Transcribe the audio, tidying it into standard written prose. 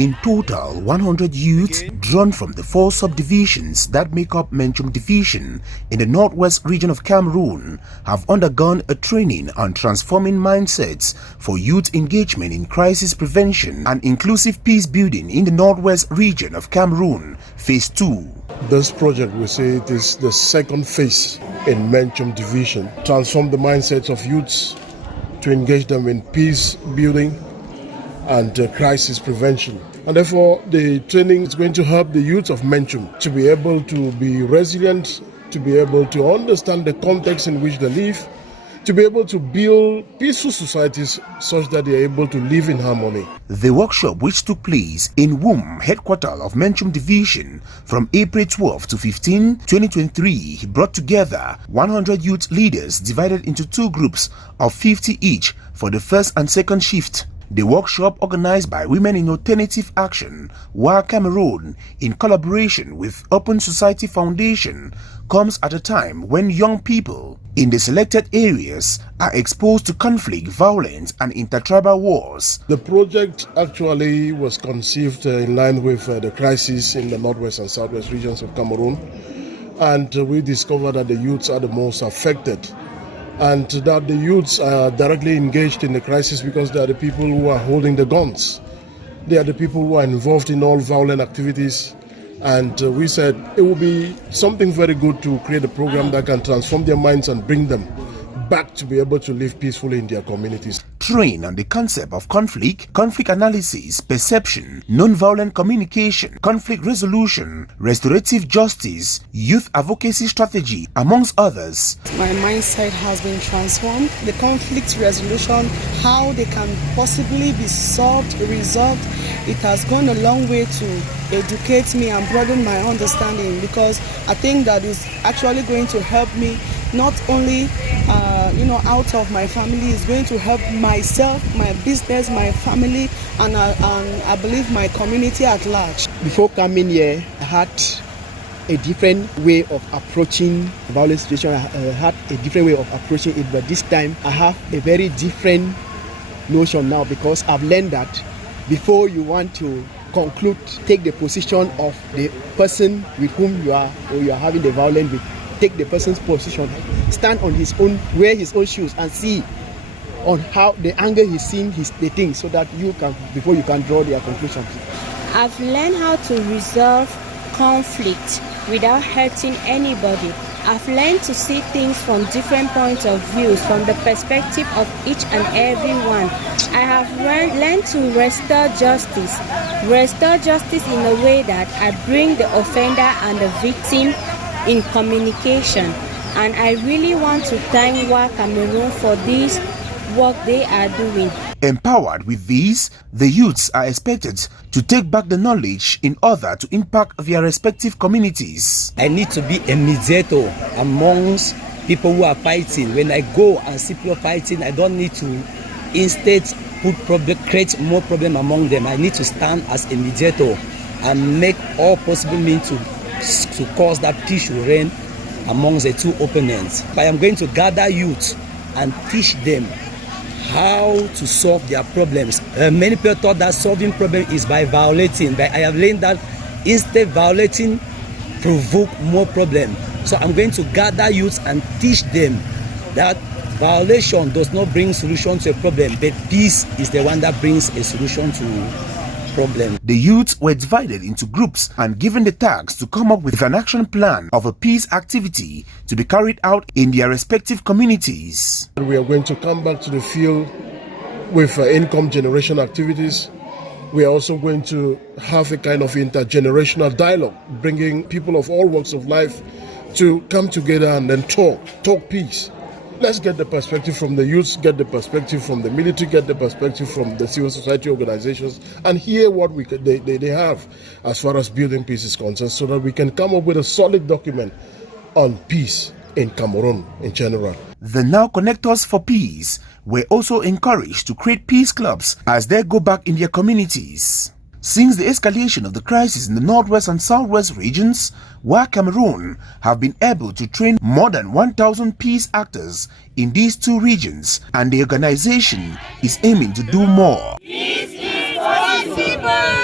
In total, 100 youths drawn from the 4 subdivisions that make up Menchum division in the northwest region of Cameroon have undergone a training on transforming mindsets for youth engagement in crisis prevention and inclusive peace building in the northwest region of Cameroon, Phase 2. This project, we say it is the second phase in Menchum division. Transform the mindsets of youths to engage them in peace building and crisis prevention. And therefore, the training is going to help the youth of Menchum to be able to be resilient, to be able to understand the context in which they live, to be able to build peaceful societies such that they are able to live in harmony. The workshop, which took place in Wum, headquarters of Menchum Division, from April 12 to 15, 2023, brought together 100 youth leaders divided into 2 groups of 50 each for the first and second shift. The workshop, organized by Women in Alternative Action, WA Cameroon, in collaboration with Open Society Foundation, comes at a time when young people in the selected areas are exposed to conflict, violence, and intertribal wars. The project actually was conceived in line with the crisis in the northwest and southwest regions of Cameroon, and we discovered that the youths are the most affected, and that the youths are directly engaged in the crisis because they are the people who are holding the guns. They are the people who are involved in all violent activities. And we said it would be something very good to create a program that can transform their minds and bring them back to be able to live peacefully in their communities. Train on the concept of conflict analysis, perception, non-violent communication, conflict resolution, restorative justice, youth advocacy strategy, amongst others. My mindset has been transformed. The conflict resolution, how they can possibly be resolved, it has gone a long way to educate me and broaden my understanding, because I think that is actually going to help me not only out of my family, is going to help myself, my business, my family, and I believe my community at large. Before coming here, I had a different way of approaching the violence situation. I had a different way of approaching it, but this time I have a very different notion now, because I've learned that before you want to conclude, take the position of the person with whom you are having the violence with. Take the person's position, stand on his own, wear his own shoes, and see on how the angle he's seeing the thing, so that before you can draw their conclusions. I've learned how to resolve conflict without hurting anybody. I've learned to see things from different points of view, from the perspective of each and every one. I have learned to restore justice in a way that I bring the offender and the victim in communication. And I really want to thank WA Cameroon for this work they are doing. Empowered with these, the youths are expected to take back the knowledge in order to impact their respective communities. I need to be a mediator amongst people who are fighting. When I go and see people fighting, I don't need to instead create more problem among them. I need to stand as a mediator and make all possible means to cause that peace to reign amongst the 2 opponents. I am going to gather youth and teach them how to solve their problems. Many people thought that solving problems is by violating, but I have learned that instead violating provoke more problems. So I'm going to gather youth and teach them that violation does not bring solution to a problem, but peace is the one that brings a solution to problem. The youths were divided into groups and given the task to come up with an action plan of a peace activity to be carried out in their respective communities. We are going to come back to the field with income generation activities. We are also going to have a kind of intergenerational dialogue, bringing people of all walks of life to come together and then talk peace. Let's get the perspective from the youths, get the perspective from the military, get the perspective from the civil society organizations, and hear what they have as far as building peace is concerned, so that we can come up with a solid document on peace in Cameroon in general. The now connectors for peace were also encouraged to create peace clubs as they go back in their communities. Since the escalation of the crisis in the northwest and southwest regions, WA Cameroon have been able to train more than 1,000 peace actors in these 2 regions, and the organization is aiming to do more. Peace is possible!